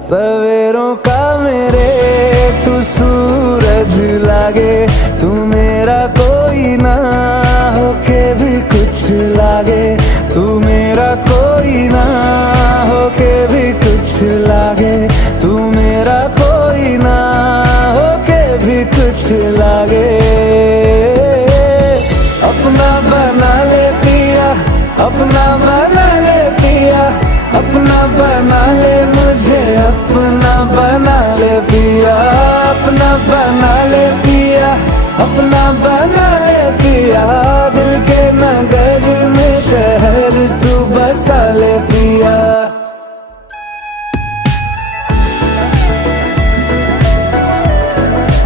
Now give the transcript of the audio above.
सवेरों का मेरे तू सूरज लागे, तू मेरा कोई ना होके भी कुछ लागे, तू मेरा कोई ना होके भी कुछ लागे, तू मेरा कोई ना होके भी कुछ लागे। अपना बना ले पिया, अपना बना ले पिया, अपना बना ले मुझे, अपना बना ले पिया, अपना बना ले पिया, अपना बना